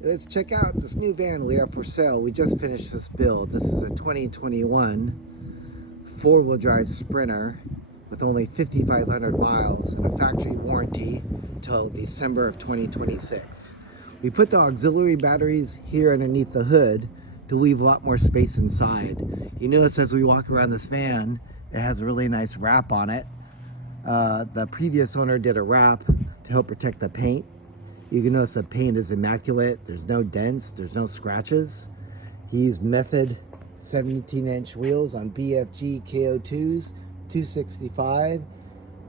Let's check out this new van we have for sale. We just finished this build. This is a 2021 four-wheel drive Sprinter with only 5,500 miles and a factory warranty till December of 2026. We put the auxiliary batteries here underneath the hood to leave a lot more space inside. You notice as we walk around this van, it has a really nice wrap on it. The previous owner did a wrap to help protect the paint. You can notice the paint is immaculate. There's no dents, there's no scratches. He used Method 17-inch wheels on BFG KO2s, 265,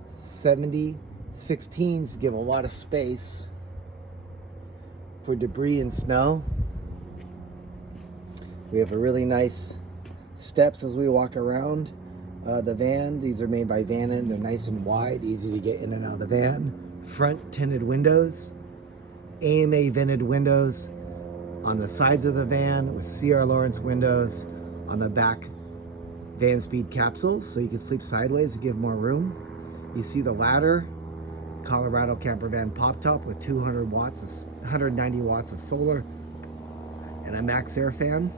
70, 16s to give a lot of space for debris and snow. We have a really nice steps as we walk around the van. These are made by Vannon. They're nice and wide, easy to get in and out of the van. Front tinted windows. AMA vented windows on the sides of the van with C.R. Lawrence windows on the back van speed capsules so you can sleep sideways to give more room. You see the ladder, Colorado Campervan pop top with 190 watts of solar and a max air fan.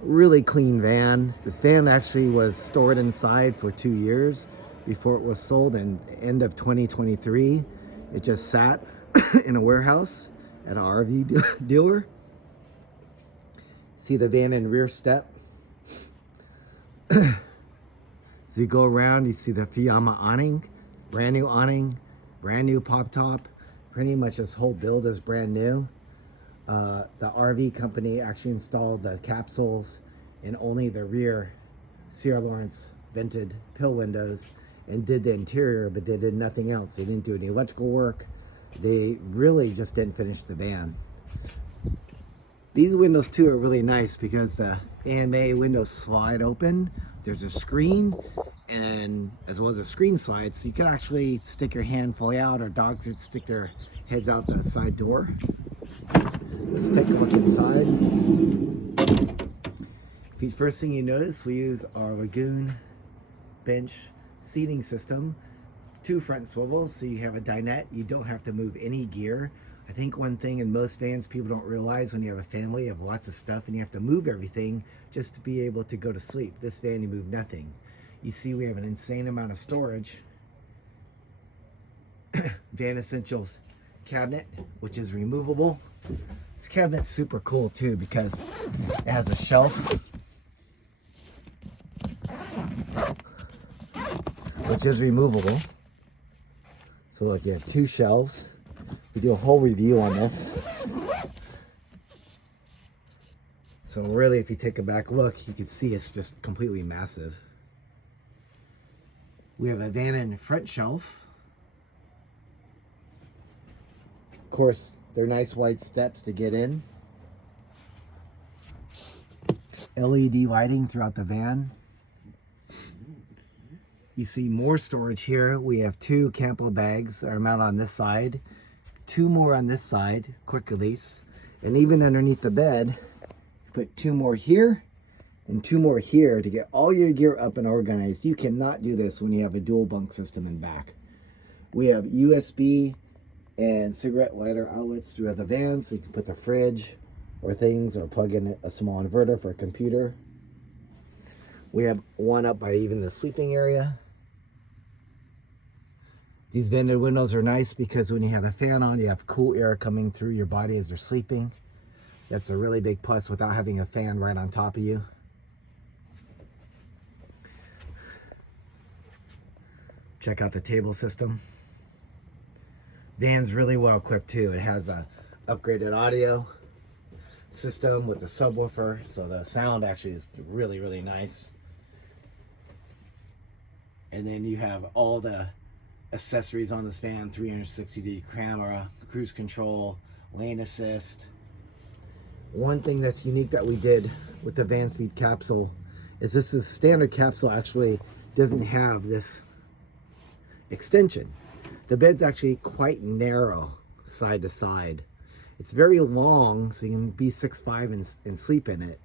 Really clean van. This van actually was stored inside for 2 years before it was sold in end of 2023. It just sat in a warehouse at an RV dealer. See the van and rear step. So you go around, you see the Fiamma awning, brand new pop top. Pretty much this whole build is brand new. The RV company actually installed the capsules in only the rear C.R. Lawrence vented pill windows and did the interior, but they did nothing else. They didn't do any electrical work. They really just didn't finish the van. These windows too are really nice because the AMA windows slide open. There's a screen, and as well as a screen slide, so you can actually stick your hand fully out, or dogs would stick their heads out the side door. Let's take a look inside. The first thing you notice, we use our Lagoon bench seating system, 2 front swivels, so you have a dinette. You don't have to move any gear. I think one thing in most vans people don't realize, when you have a family, you have lots of stuff and you have to move everything just to be able to go to sleep. This van, you move nothing. You see we have an insane amount of storage. Van Essentials cabinet, which is removable. This cabinet's super cool too because it has a shelf which is removable. So look, you have 2 shelves. We do a whole review on this. So really, if you take a back look, you can see it's just completely massive. We have a Vannon front shelf. Of course, they're nice wide steps to get in. LED lighting throughout the van. You see more storage here. We have 2 Campo bags that are mounted on this side, 2 more on this side, quick release, and even underneath the bed, put 2 more here and 2 more here to get all your gear up and organized. You cannot do this when you have a dual bunk system in back. We have USB and cigarette lighter outlets throughout the van, so you can put the fridge or things, or plug in a small inverter for a computer. We have one up by even the sleeping area. These vented windows are nice because when you have a fan on, you have cool air coming through your body as you're sleeping. That's a really big plus without having a fan right on top of you. Check out the table system. Van's really well equipped too. It has a upgraded audio system with the subwoofer, so the sound actually is really, really nice. And then you have all the accessories on this van: 360-degree camera, cruise control, lane assist. One thing that's unique that we did with the van speed capsule is this is standard capsule actually doesn't have this extension. The bed's actually quite narrow side to side. It's very long, so you can be 6'5" and sleep in it.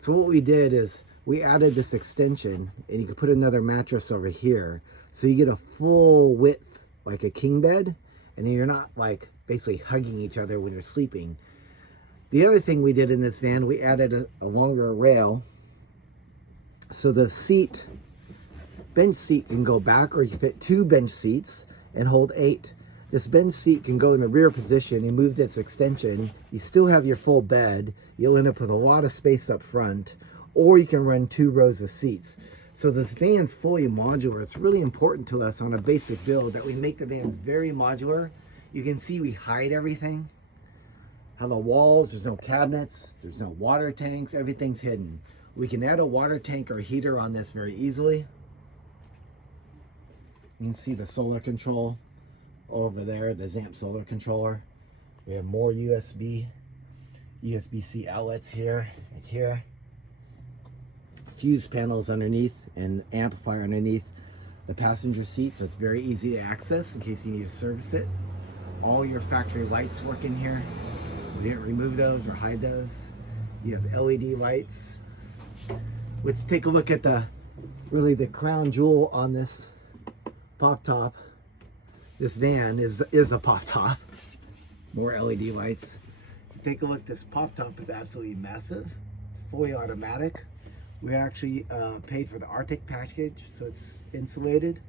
So what we did is we added this extension, and you can put another mattress over here, so you get a full width like a king bed, and you're not like basically hugging each other when you're sleeping. The other thing we did in this van, we added a longer rail. So the bench seat can go back, or you fit 2 bench seats and hold 8. This bench seat can go in the rear position. You move this extension, you still have your full bed. You'll end up with a lot of space up front, or you can run 2 rows of seats. So this van's fully modular. It's really important to us on a basic build that we make the vans very modular. You can see we hide everything. How the walls, there's no cabinets, there's no water tanks, everything's hidden. We can add a water tank or heater on this very easily. You can see the solar control over there, the Zamp solar controller. We have more USB-C outlets here, right here. Fuse panels underneath and amplifier underneath the passenger seat, so it's very easy to access in case you need to service it. All your factory lights work in here. We didn't remove those or hide those. You have LED lights. Let's take a look at the crown jewel on this pop top. This van is a pop top. More LED lights. Take a look. This pop top is absolutely massive. It's fully automatic. We actually paid for the Arctic package, so it's insulated.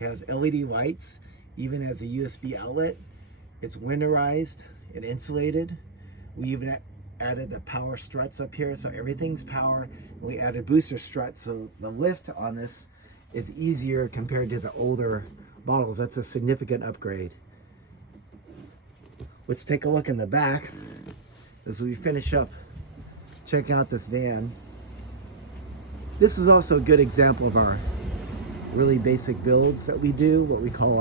It has LED lights, even has a USB outlet. It's winterized and insulated. We even added the power struts up here, so everything's power. We added booster struts, so the lift on this is easier compared to the older models. That's a significant upgrade. Let's take a look in the back as we finish up checking out this van. This is also a good example of our really basic builds that we do, what we call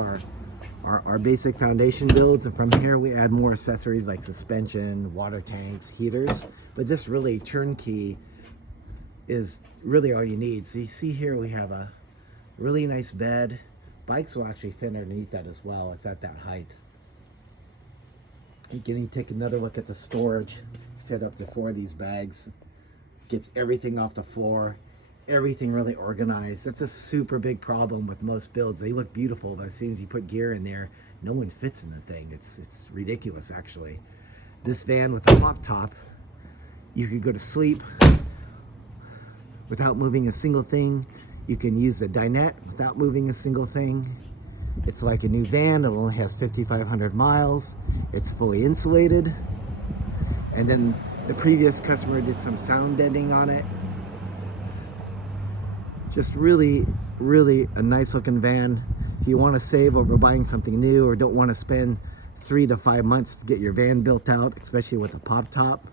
our basic foundation builds. And from here we add more accessories like suspension, water tanks, heaters. But this really turnkey is really all you need. So you see here we have a really nice bed. Bikes will actually fit underneath that as well. It's at that height. Again, you take another look at the storage. Fit up to 4 of these bags. Gets everything off the floor. Everything really organized. That's a super big problem with most builds. They look beautiful, but as soon as you put gear in there, no one fits in the thing. It's ridiculous, actually. This van with a pop top, you could go to sleep without moving a single thing. You can use the dinette without moving a single thing. It's like a new van. It only has 5,500 miles. It's fully insulated. And then the previous customer did some sound deadening on it. Just really, really a nice looking van. If you want to save over buying something new or don't want to spend 3 to 5 months to get your van built out, especially with a pop top,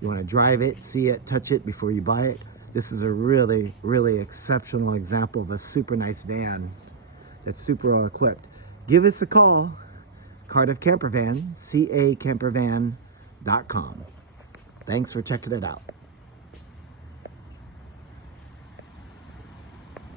you want to drive it, see it, touch it before you buy it. This is a really, really exceptional example of a super nice van that's super well equipped. Give us a call, Cardiff Campervan, CACampervan.com. Thanks for checking it out.